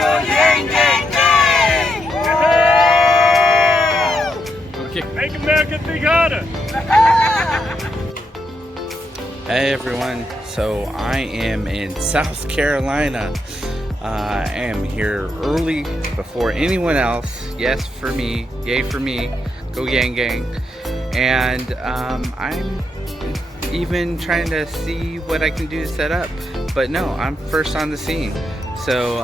Gang, gang, gang! Okay. Make America think harder! Hey everyone, so I am in South Carolina. I am here early before anyone else. Yes, for me, yay for me, go Yang Gang. And I'm even trying to see what I can do to set up, but no, I'm first on the scene. So,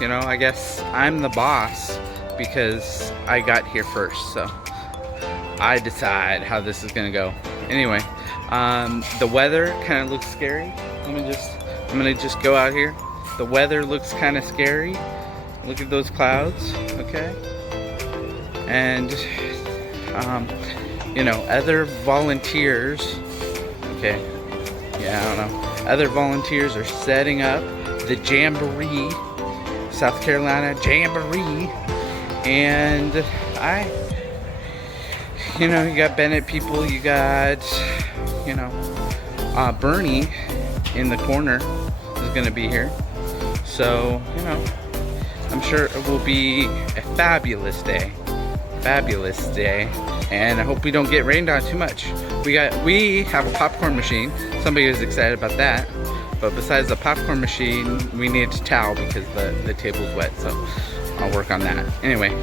you know, I guess I'm the boss because I got here first, so I decide how this is gonna go. Anyway, the weather kind of looks scary. I'm gonna just go out here. The weather looks kind of scary. Look at those clouds, okay? And, you know, other volunteers, okay, yeah, I don't know. Other volunteers are setting up the Jamboree, South Carolina Jamboree, and you know, you got Bennett people, you got, you know, Bernie in the corner is gonna be here. So, you know, I'm sure it will be a fabulous day. Fabulous day. And I hope we don't get rained on too much. We have a popcorn machine. Somebody was excited about that. But besides the popcorn machine, we need a towel because the table's wet. So I'll work on that. Anyway,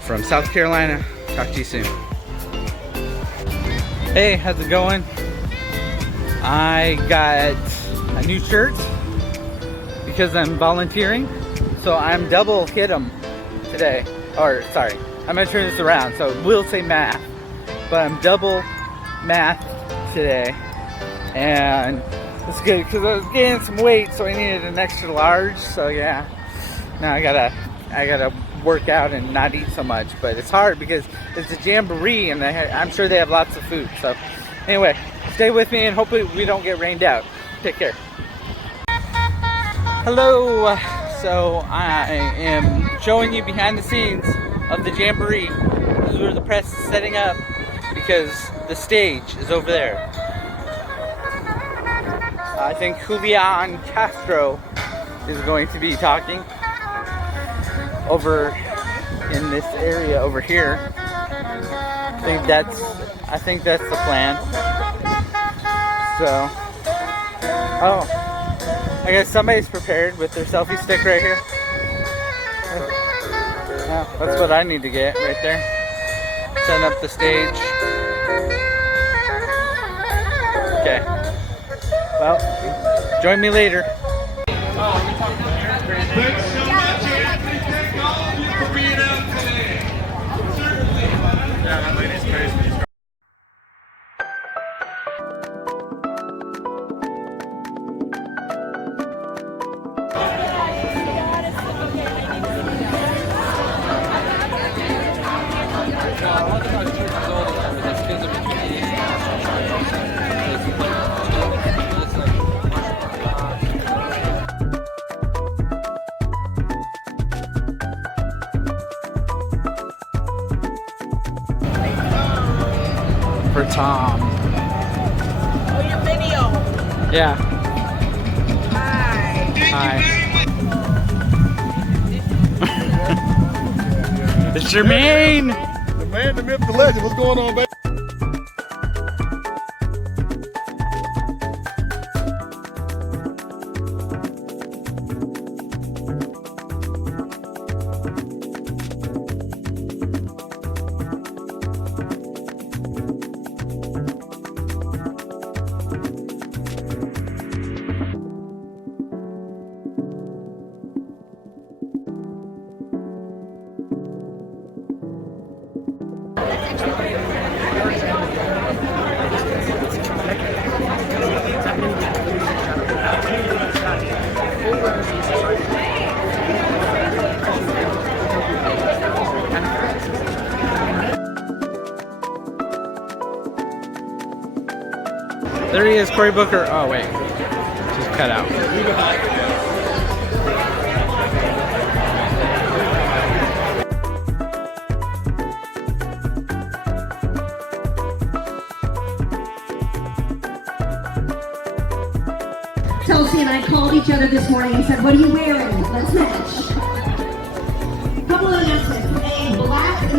from South Carolina, talk to you soon. Hey, how's it going? I got a new shirt because I'm volunteering. So I'm double hit 'em today. Or sorry, I'm gonna turn this around. So we'll say math, but I'm double math today. And it's good because I was gaining some weight, so I needed an extra large. So yeah, now I gotta work out and not eat so much. But it's hard because it's a jamboree, and I'm sure they have lots of food. So anyway, stay with me and hopefully we don't get rained out. Take care. Hello. So I am showing you behind the scenes of the jamboree. This is where the press is setting up because the stage is over there. I think Julian Castro is going to be talking over in this area over here. I think that's the plan. So, oh, I guess somebody's prepared with their selfie stick right here. Oh, that's what I need to get right there. Setting up the stage. Okay. Well, join me later. For Tom. Oh, your video. Yeah. Hi. Hi. It's Jermaine. The man, the myth, the legend. What's going on, baby? There he is, Cory Booker. Oh wait, just cut out. Chelsea and I called each other this morning and said, "What are you wearing? Let's match."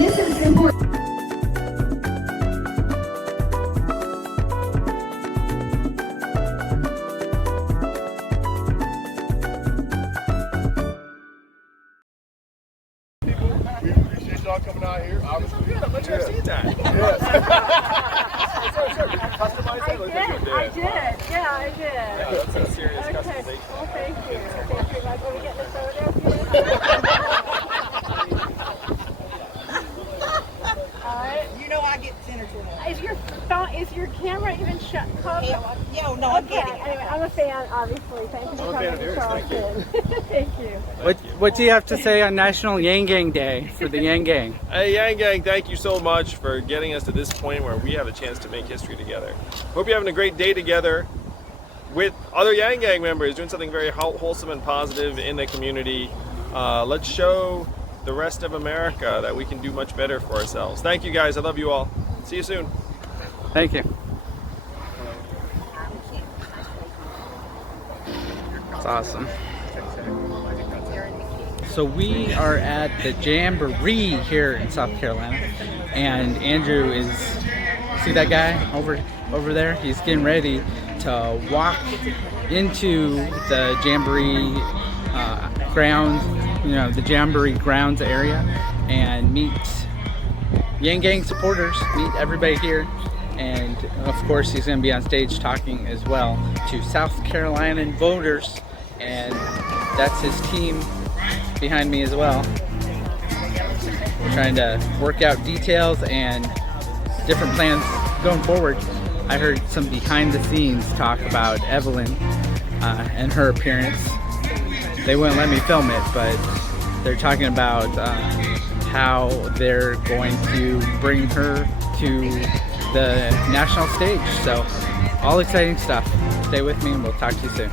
this is important. We appreciate y'all coming out here. Obviously, Good, I'm not sure I've seen that. Yes. Did you customize that? I did. Yeah, I did. Yeah, that's a serious Okay. customization. Well, thank you. Thank you. Like, are we getting a soda? All right. You know I get center to it. Is your camera even shut? Yo, no, I'm Okay. getting it. Anyway, I'm a fan, obviously. Thank you for I'm a fan coming of to yours. Thank you. Charleston. Thank you. What do you have to say on National Yang Gang Day for the Yang Gang? Hey, Yang Gang, thank you so much for getting us to this point where we have a chance to make history together. Hope you're having a great day together with other Yang Gang members, doing something very wholesome and positive in the community. Let's show the rest of America that we can do much better for ourselves. Thank you guys. I love you all. See you soon. Thank you. It's awesome. So we are at the Jamboree here in South Carolina, and Andrew is, see that guy over there? He's getting ready to walk into the Jamboree grounds, you know, the Jamboree grounds area, and meet Yang Gang supporters, meet everybody here. And of course he's going to be on stage talking as well to South Carolinian voters, and that's his team behind me as well. We're trying to work out details and different plans going forward. I heard some behind the scenes talk about Evelyn and her appearance. They wouldn't let me film it, but they're talking about how they're going to bring her to the national stage. So all exciting stuff. Stay with me and we'll talk to you soon.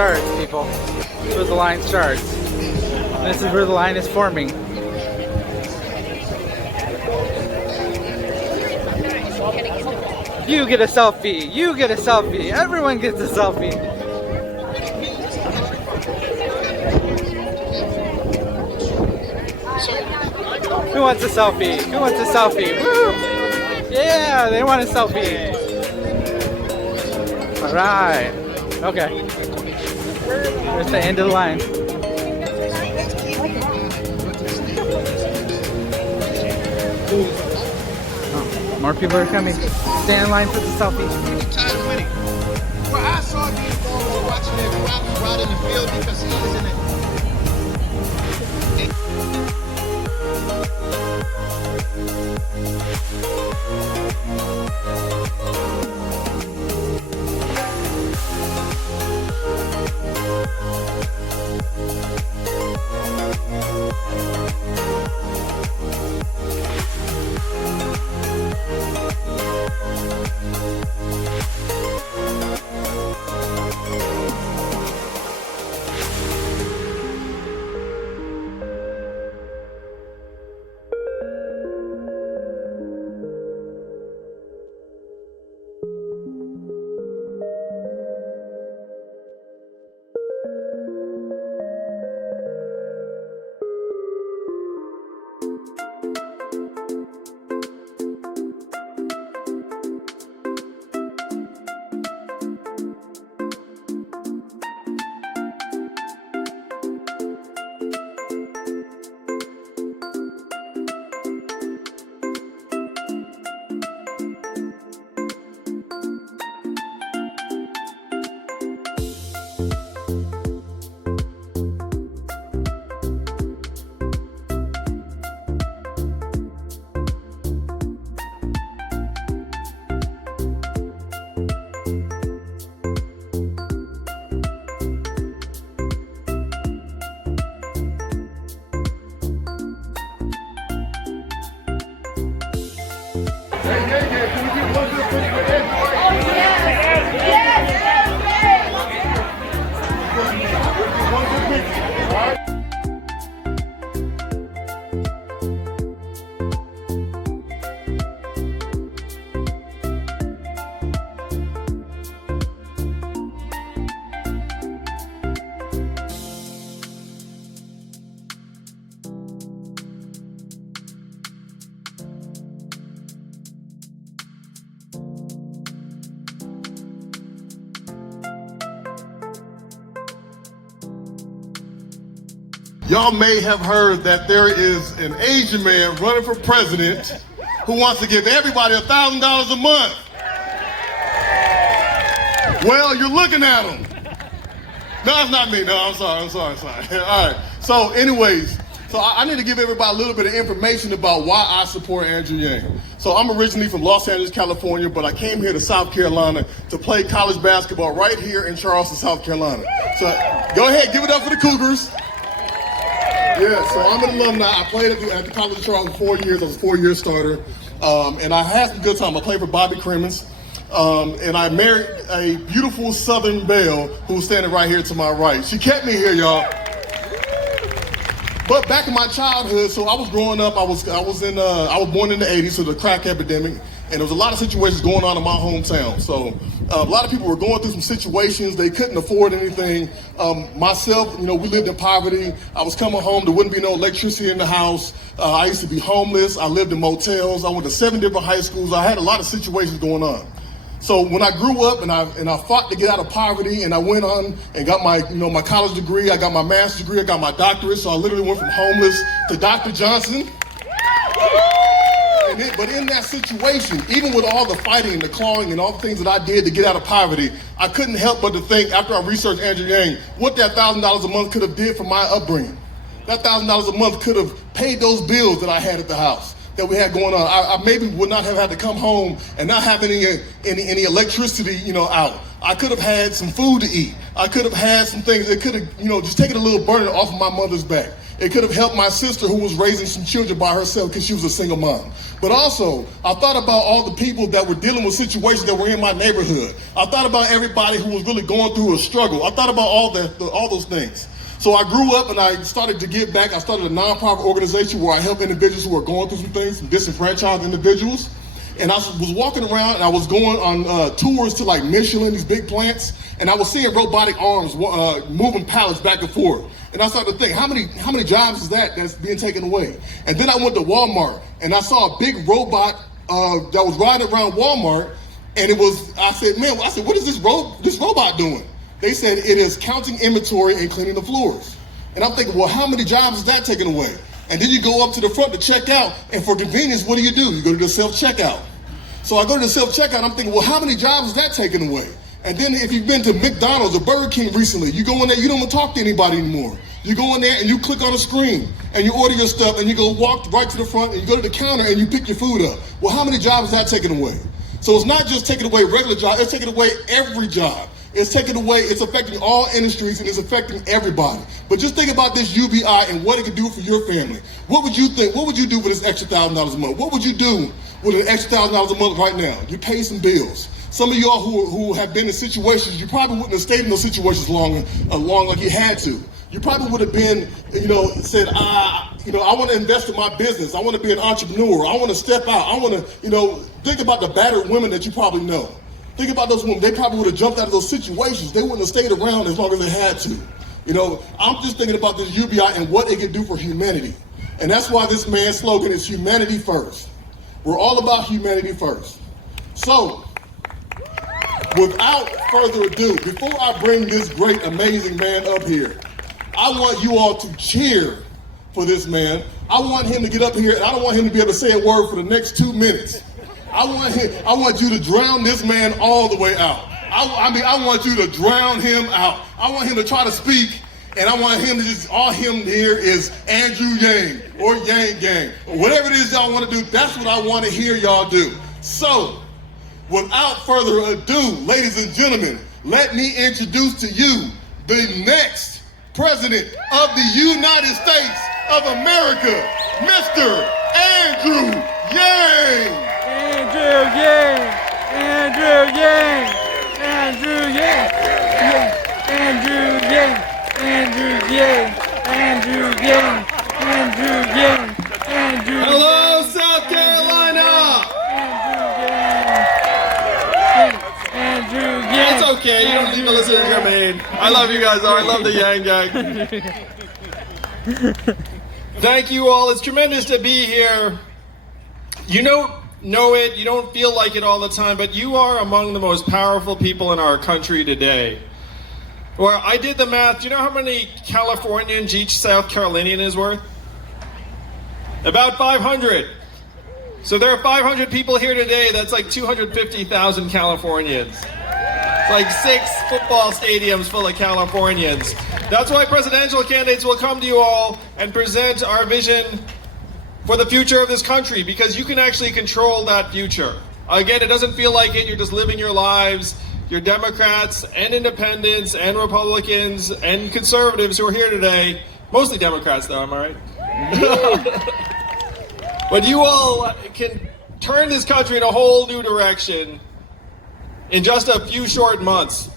starts, people. This is where the line starts. This is where the line is forming. You get a selfie. You get a selfie. Everyone gets a selfie. Who wants a selfie? Who wants a selfie? Woo! Yeah, they want a selfie. All right. Okay. There's the end of the line. Oh, more people are coming. Stay in line for the selfie. Tired of winning. Well, I saw these ball watching that drop right in the field because he was in it. Y'all may have heard that there is an Asian man running for president who wants to give everybody $1,000 a month. Well, you're looking at him. No, it's not me. No, I'm sorry. All right. So anyways, I need to give everybody a little bit of information about why I support Andrew Yang. So I'm originally from Los Angeles, California, but I came here to South Carolina to play college basketball right here in Charleston, South Carolina. So go ahead, give it up for the Cougars. Yeah, so I'm an alumni. I played at the College of Charleston for 4 years. I was a 4-year starter. And I had some good time. I played for Bobby Crimmins. And I married a beautiful Southern belle who's standing right here to my right. She kept me here, y'all. But back in my childhood, so I was growing up, I was born in the 80s, so the crack epidemic, and there was a lot of situations going on in my hometown. So a lot of people were going through some situations. They couldn't afford anything. Myself, we lived in poverty. I was coming home, there wouldn't be no electricity in the house. I used to be homeless. I lived in motels. I went to 7 different high schools. I had a lot of situations going on. So when I grew up and I fought to get out of poverty, and I went on and got my my college degree, I got my master's degree, I got my doctorate. So I literally went from homeless to Dr. Johnson. But in that situation, even with all the fighting and the clawing and all the things that I did to get out of poverty, I couldn't help but to think, after I researched Andrew Yang, what that $1,000 a month could have did for my upbringing. That $1,000 a month could have paid those bills that I had at the house that we had going on. I maybe would not have had to come home and not have any electricity, out. I could have had some food to eat. I could have had some things that could have, just taken a little burden off of my mother's back. It could have helped my sister who was raising some children by herself because she was a single mom. But also, I thought about all the people that were dealing with situations that were in my neighborhood. I thought about everybody who was really going through a struggle. I thought about all those things. So I grew up and I started to give back. I started a nonprofit organization where I help individuals who are going through some things, some disenfranchised individuals. And I was walking around and I was going on tours to like Michelin, these big plants, and I was seeing robotic arms moving pallets back and forth. And I started to think, how many jobs is that's being taken away? And then I went to Walmart and I saw a big robot that was riding around Walmart, and I said, what is this robot doing? They said it is counting inventory and cleaning the floors. And I'm thinking, well, how many jobs is that taking away? And then you go up to the front to check out, and for convenience, what do? You go to the self-checkout. So I go to the self-checkout, I'm thinking, well, how many jobs is that taking away? And then if you've been to McDonald's or Burger King recently, you go in there, you don't even talk to anybody anymore. You go in there and you click on a screen and you order your stuff and you go walk right to the front and you go to the counter and you pick your food up. Well, how many jobs is that taking away? So it's not just taking away regular jobs, it's taking away every job. It's taking away, it's affecting all industries and it's affecting everybody. But just think about this UBI and what it could do for your family. What would you think? What would you do with this extra $1,000 a month? What would you do with an extra $1,000 a month right now? You pay some bills. Some of y'all who have been in situations, you probably wouldn't have stayed in those situations long like you had to. You probably would have been, said, I want to invest in my business. I want to be an entrepreneur. I want to step out. I want to, think about the battered women that you probably know. Think about those women. They probably would have jumped out of those situations. They wouldn't have stayed around as long as they had to. I'm just thinking about this UBI and what it can do for humanity. And that's why this man's slogan is humanity first. We're all about humanity first. So, without further ado, before I bring this great, amazing man up here, I want you all to cheer for this man. I want him to get up here, and I don't want him to be able to say a word for the next 2 minutes. I want you to drown this man all the way out. I want you to drown him out. I want him to try to speak, and I want him to just, all him here is Andrew Yang or Yang Gang. Whatever it is y'all want to do, that's what I want to hear y'all do. So, without further ado, ladies and gentlemen, let me introduce to you the next President of the United States of America, Mr. Andrew Yang. Andrew Yang, Andrew Yang, Andrew Yang, Andrew Yang, Andrew Yang, Andrew Yang, Andrew Yang, Andrew. Hello, South Carolina! Andrew Yang. It's okay, you don't need to listen to Jermaine. I love you guys, though. I love the Yang Gang. Thank you all. It's tremendous to be here. You don't know it, you don't feel like it all the time, but you are among the most powerful people in our country today. Well, I did the math. Do you know how many Californians each South Carolinian is worth? About 500. So there are 500 people here today. That's like 250,000 Californians. It's like 6 football stadiums full of Californians. That's why presidential candidates will come to you all and present our vision for the future of this country, because you can actually control that future. Again, it doesn't feel like it. You're just living your lives. You're Democrats and independents and Republicans and conservatives who are here today. Mostly Democrats, though, am I right? But you all can turn this country in a whole new direction in just a few short months.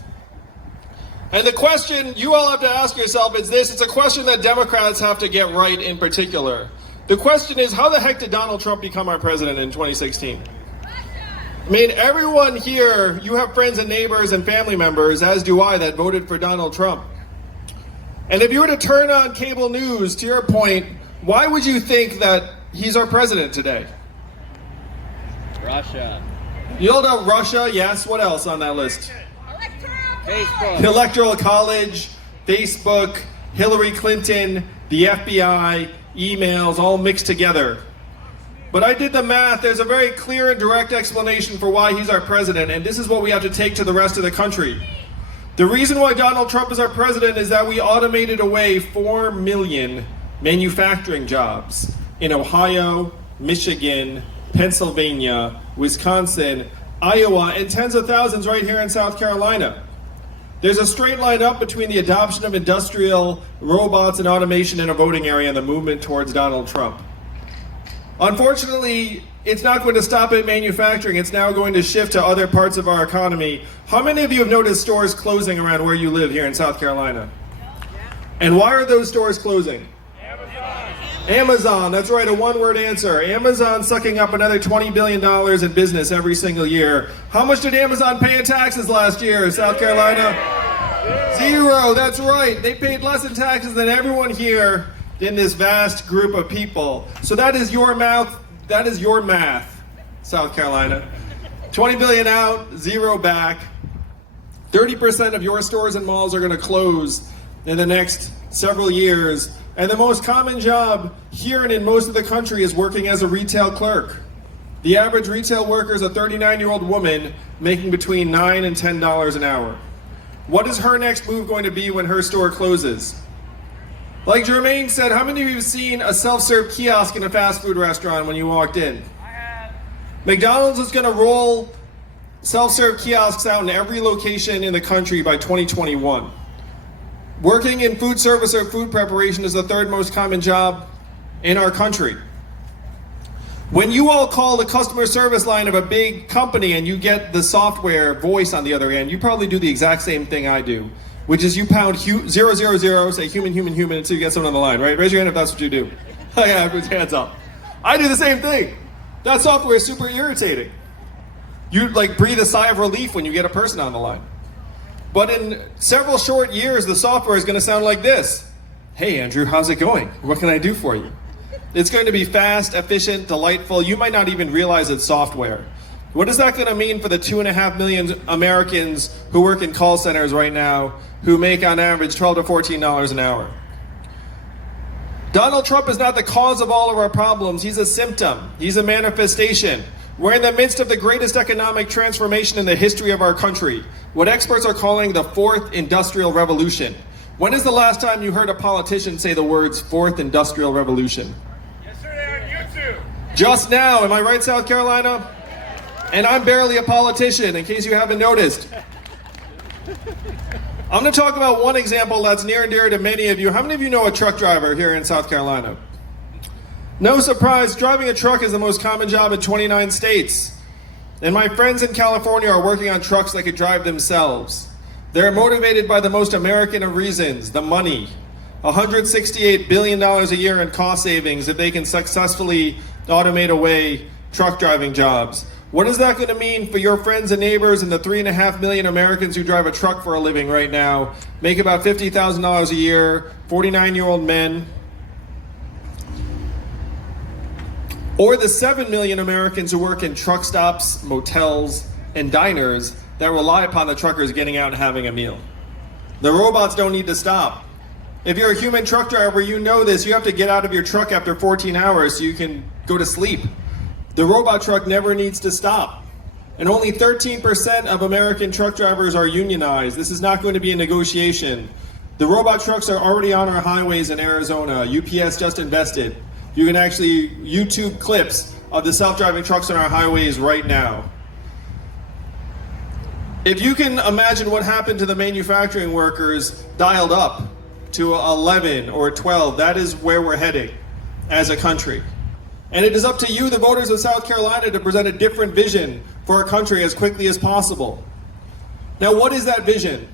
And the question you all have to ask yourself is this. It's a question that Democrats have to get right in particular. The question is, how the heck did Donald Trump become our president in 2016? I mean, everyone here, you have friends and neighbors and family members, as do I, that voted for Donald Trump. And if you were to turn on cable news, to your point, why would you think that he's our president today? Russia. You all know Russia, yes. What else on that list? Facebook. Electoral College, Facebook, Hillary Clinton, the FBI, emails, all mixed together. But I did the math. There's a very clear and direct explanation for why he's our president, and this is what we have to take to the rest of the country. The reason why Donald Trump is our president is that we automated away 4 million manufacturing jobs in Ohio, Michigan, Pennsylvania, Wisconsin, Iowa, and tens of thousands right here in South Carolina. There's a straight line up between the adoption of industrial robots and automation in a voting area and the movement towards Donald Trump. Unfortunately, it's not going to stop at manufacturing. It's now going to shift to other parts of our economy. How many of you have noticed stores closing around where you live here in South Carolina? And why are those stores closing? Amazon, that's right, a one-word answer. Amazon sucking up another $20 billion in business every single year. How much did Amazon pay in taxes last year, South Carolina? Zero, that's right. They paid less in taxes than everyone here in this vast group of people. So that is your math, South Carolina. 20 billion out, zero back. 30% of your stores and malls are going to close in the next several years. And the most common job here and in most of the country is working as a retail clerk. The average retail worker is a 39-year-old woman making between $9 and $10 an hour. What is her next move going to be when her store closes? Like Jermaine said, how many of you have seen a self-serve kiosk in a fast food restaurant when you walked in? I have. McDonald's is going to roll self-serve kiosks out in every location in the country by 2021. Working in food service or food preparation is the third most common job in our country. When you all call the customer service line of a big company and you get the software voice on the other end, you probably do the exact same thing I do, which is you pound 000, say human, until you get someone on the line, right? Raise your hand if that's what you do. Yeah, put your hands up. I do the same thing. That software is super irritating. You like breathe a sigh of relief when you get a person on the line. But in several short years, the software is going to sound like this. Hey, Andrew, how's it going? What can I do for you? It's going to be fast, efficient, delightful. You might not even realize it's software. What is that going to mean for the 2.5 million Americans who work in call centers right now who make on average $12 to $14 an hour? Donald Trump is not the cause of all of our problems. He's a symptom. He's a manifestation. We're in the midst of the greatest economic transformation in the history of our country, what experts are calling the fourth industrial revolution. When is the last time you heard a politician say the words fourth industrial revolution? Yesterday on YouTube. Just now, am I right, South Carolina? And I'm barely a politician, in case you haven't noticed. I'm going to talk about one example that's near and dear to many of you. How many of you know a truck driver here in South Carolina? No surprise, driving a truck is the most common job in 29 states. And my friends in California are working on trucks that could drive themselves. They're motivated by the most American of reasons, the money. $168 billion a year in cost savings if they can successfully automate away truck driving jobs. What is that going to mean for your friends and neighbors and the 3.5 million Americans who drive a truck for a living right now, make about $50,000 a year, 49-year-old men? Or the 7 million Americans who work in truck stops, motels, and diners that rely upon the truckers getting out and having a meal. The robots don't need to stop. If you're a human truck driver, you know this. You have to get out of your truck after 14 hours so you can go to sleep. The robot truck never needs to stop. And only 13% of American truck drivers are unionized. This is not going to be a negotiation. The robot trucks are already on our highways in Arizona. UPS just invested. You can actually YouTube clips of the self-driving trucks on our highways right now. If you can imagine what happened to the manufacturing workers dialed up to 11 or 12, that is where we're heading as a country. And it is up to you, the voters of South Carolina, to present a different vision for our country as quickly as possible. Now, what is that vision?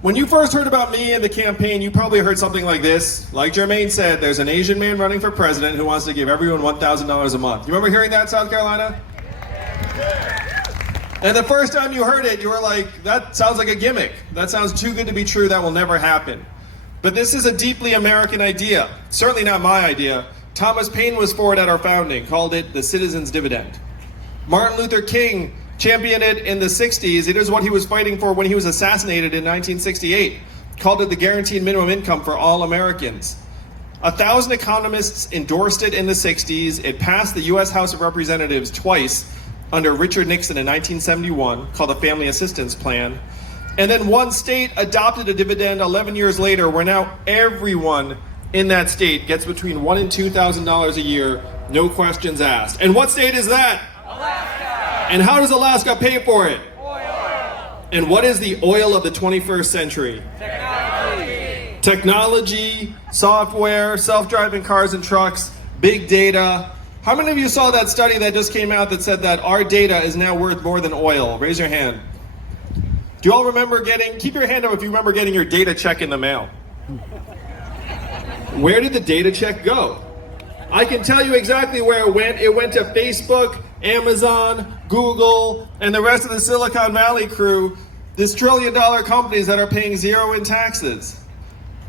When you first heard about me in the campaign, you probably heard something like this. Like Jermaine said, there's an Asian man running for president who wants to give everyone $1,000 a month. You remember hearing that, South Carolina? And the first time you heard it, you were like, that sounds like a gimmick. That sounds too good to be true. That will never happen. But this is a deeply American idea. Certainly not my idea. Thomas Paine was for it at our founding, called it the citizen's dividend. Martin Luther King championed it in the 60s. It is what he was fighting for when he was assassinated in 1968. Called it the guaranteed minimum income for all Americans. 1,000 economists endorsed it in the 60s. It passed the U.S. House of Representatives twice under Richard Nixon in 1971, called the Family Assistance Plan. And then one state adopted a dividend 11 years later, where now everyone in that state gets between $1,000 and $2,000 a year, no questions asked. And what state is that? Alaska. And how does Alaska pay for it? Oil. And what is the oil of the 21st century? Technology, software, self-driving cars and trucks, big data. How many of you saw that study that just came out that said that our data is now worth more than oil? Raise your hand. Do you all remember keep your hand up if you remember getting your data check in the mail. Where did the data check go? I can tell you exactly where it went. It went to Facebook, Amazon, Google, and the rest of the Silicon Valley crew, these trillion-dollar companies that are paying zero in taxes.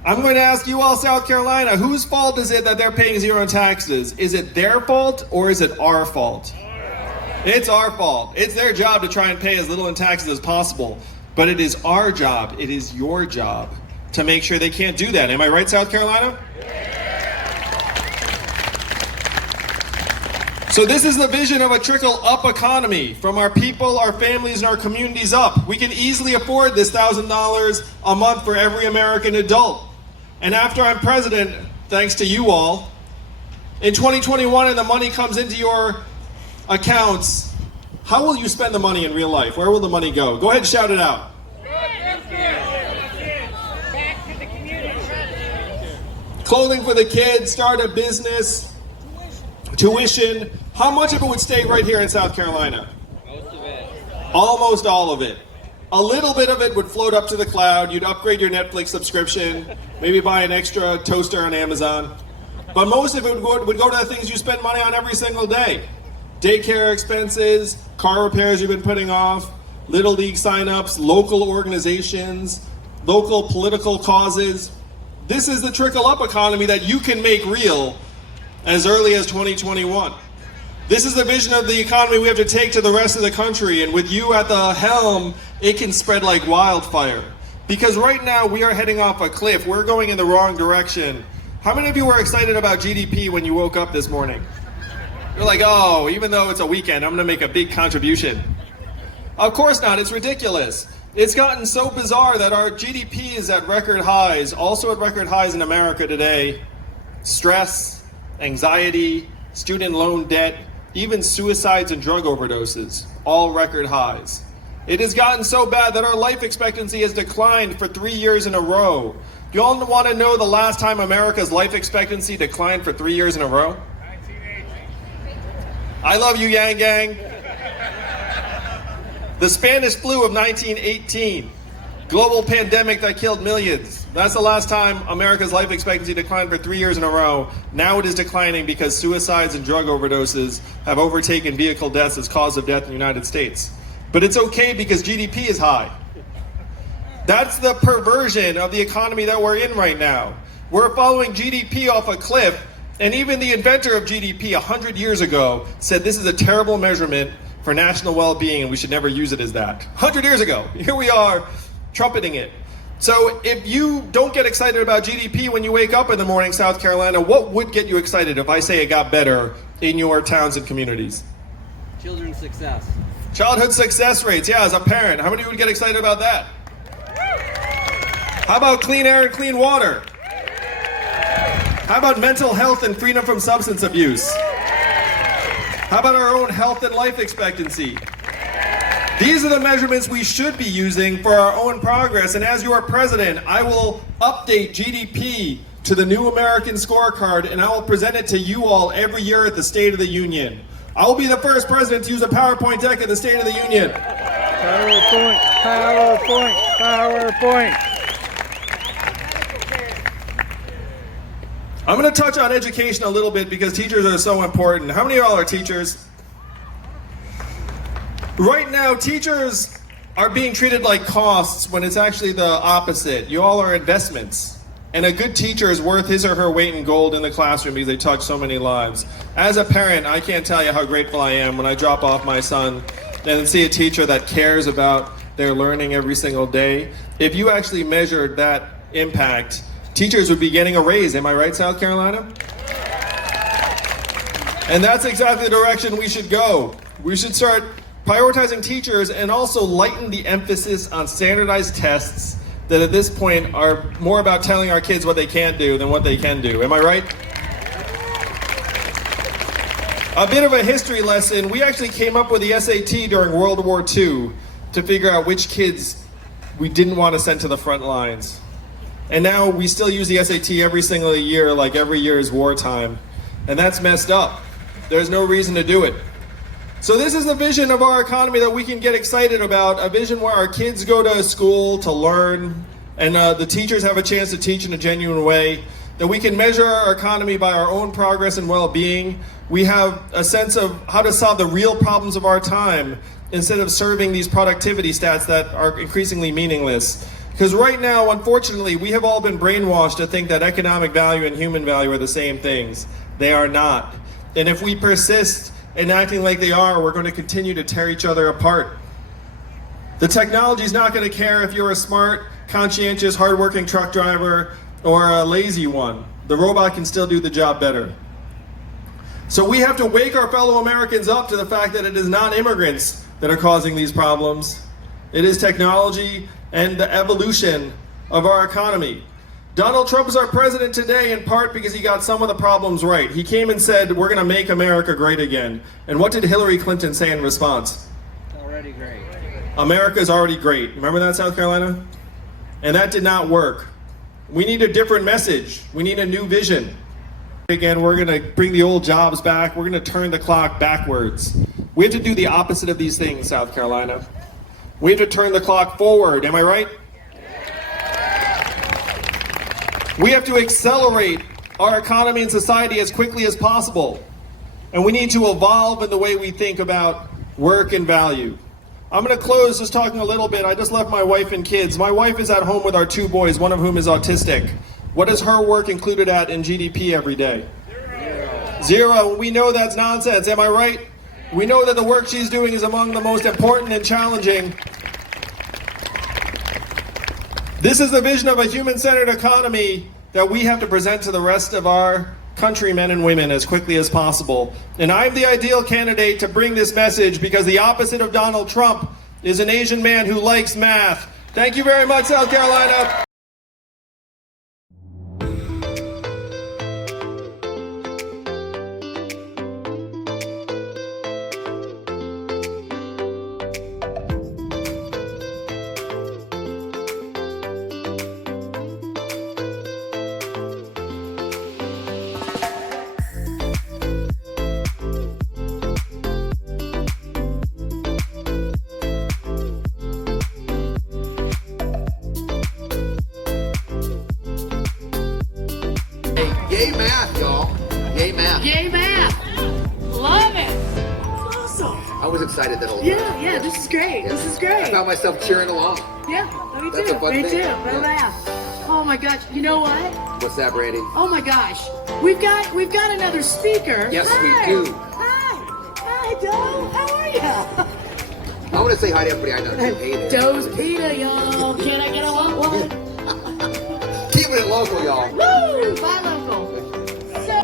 I'm going to ask you all, South Carolina, whose fault is it that they're paying zero in taxes? Is it their fault or is it our fault? It's our fault. It's their job to try and pay as little in taxes as possible. But it is our job, it is your job to make sure they can't do that. Am I right, South Carolina? So this is the vision of a trickle-up economy from our people, our families, and our communities up. We can easily afford this $1,000 a month for every American adult. And after I'm president, thanks to you all, in 2021 and the money comes into your accounts, how will you spend the money in real life? Where will the money go? Go ahead and shout it out. Clothing for the kids, start a business, tuition. How much of it would stay right here in South Carolina? Most of it. Almost all of it. A little bit of it would float up to the cloud. You'd upgrade your Netflix subscription, maybe buy an extra toaster on Amazon. But most of it would go to the things you spend money on every single day. Daycare expenses, car repairs you've been putting off, Little League signups, local organizations, local political causes. This is the trickle-up economy that you can make real as early as 2021. This is the vision of the economy we have to take to the rest of the country, and with you at the helm, it can spread like wildfire. Because right now we are heading off a cliff. We're going in the wrong direction. How many of you were excited about GDP when you woke up this morning? You're like, oh, even though it's a weekend, I'm gonna make a big contribution. Of course not, it's ridiculous. It's gotten so bizarre that our GDP is at record highs, also at record highs in America today. Stress, anxiety, student loan debt, even suicides and drug overdoses, all record highs. It has gotten so bad that our life expectancy has declined for 3 years in a row. Do you all want to know the last time America's life expectancy declined for 3 years in a row? 1980. I love you, Yang Gang. The Spanish flu of 1918, global pandemic that killed millions. That's the last time America's life expectancy declined for 3 years in a row. Now it is declining because suicides and drug overdoses have overtaken vehicle deaths as cause of death in the United States. But it's okay because GDP is high. That's the perversion of the economy that we're in right now. We're following GDP off a cliff, and even the inventor of GDP 100 years ago said this is a terrible measurement for national well-being and we should never use it as that. 100 years ago, here we are trumpeting it. So if you don't get excited about GDP when you wake up in the morning, South Carolina, what would get you excited if I say it got better in your towns and communities? Children's success. Childhood success rates, yeah, as a parent, how many would get excited about that? How about clean air and clean water? How about mental health and freedom from substance abuse? How about our own health and life expectancy? These are the measurements we should be using for our own progress, and as your president, I will update GDP to the new American scorecard, and I will present it to you all every year at the State of the Union. I will be the first president to use a PowerPoint deck at the State of the Union. PowerPoint, PowerPoint, PowerPoint. I'm going to touch on education a little bit because teachers are so important. How many of y'all are teachers? Right now, teachers are being treated like costs when it's actually the opposite. You all are investments. And a good teacher is worth his or her weight in gold in the classroom because they touch so many lives. As a parent, I can't tell you how grateful I am when I drop off my son and see a teacher that cares about their learning every single day. If you actually measured that impact, teachers would be getting a raise. Am I right, South Carolina? And that's exactly the direction we should go. We should start prioritizing teachers and also lighten the emphasis on standardized tests that at this point are more about telling our kids what they can't do than what they can do. Am I right? A bit of a history lesson. We actually came up with the SAT during World War II to figure out which kids we didn't want to send to the front lines. And now we still use the SAT every single year, like every year is wartime. And that's messed up. There's no reason to do it. So this is the vision of our economy that we can get excited about, a vision where our kids go to school to learn, and the teachers have a chance to teach in a genuine way, that we can measure our economy by our own progress and well-being. We have a sense of how to solve the real problems of our time instead of serving these productivity stats that are increasingly meaningless. Because right now, unfortunately, we have all been brainwashed to think that economic value and human value are the same things. They are not. And if we persist in acting like they are, we're going to continue to tear each other apart. The technology is not going to care if you're a smart, conscientious, hardworking truck driver or a lazy one. The robot can still do the job better. So we have to wake our fellow Americans up to the fact that it is not immigrants that are causing these problems. It is technology and the evolution of our economy. Donald Trump is our president today in part because he got some of the problems right. He came and said, we're going to make America great again. And what did Hillary Clinton say in response? It's already great. America is already great. Remember that, South Carolina? And that did not work. We need a different message. We need a new vision. Again, we're going to bring the old jobs back. We're going to turn the clock backwards. We have to do the opposite of these things, South Carolina. We have to turn the clock forward. Am I right? We have to accelerate our economy and society as quickly as possible. And we need to evolve in the way we think about work and value. I'm going to close just talking a little bit. I just left my wife and kids. My wife is at home with our 2 boys, one of whom is autistic. What is her work included at in GDP every day? Zero. We know that's nonsense. Am I right? We know that the work she's doing is among the most important and challenging. This is the vision of a human-centered economy that we have to present to the rest of our countrymen and women as quickly as possible. And I'm the ideal candidate to bring this message because the opposite of Donald Trump is an Asian man who likes math. Thank you very much, South Carolina. Yay math, y'all. Yay math. Yay, math. Love it. Awesome. I was excited that whole time. Yeah, this is great. Yeah. This is I great. found myself cheering along. Yeah, me That's too. a fun Me thing. too. Yeah. No math. Oh my gosh. You know what? What's that, Brady? Oh my gosh. We've got another speaker. Yes, Hi. we do. Hi, Doe. How are you? I want to say hi to everybody I know. Too. Hey there. Doe's Pita, y'all. Can I get a one? Keeping it local, y'all. Woo! Buy local. So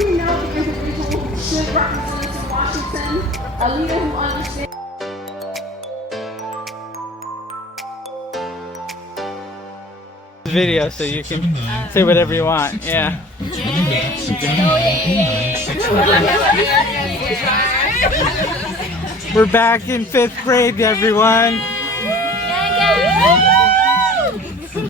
We know the individual who should represent us in Washington, a leader who understands. Video so you can say whatever you want. Yeah. We're back in 5th grade, everyone.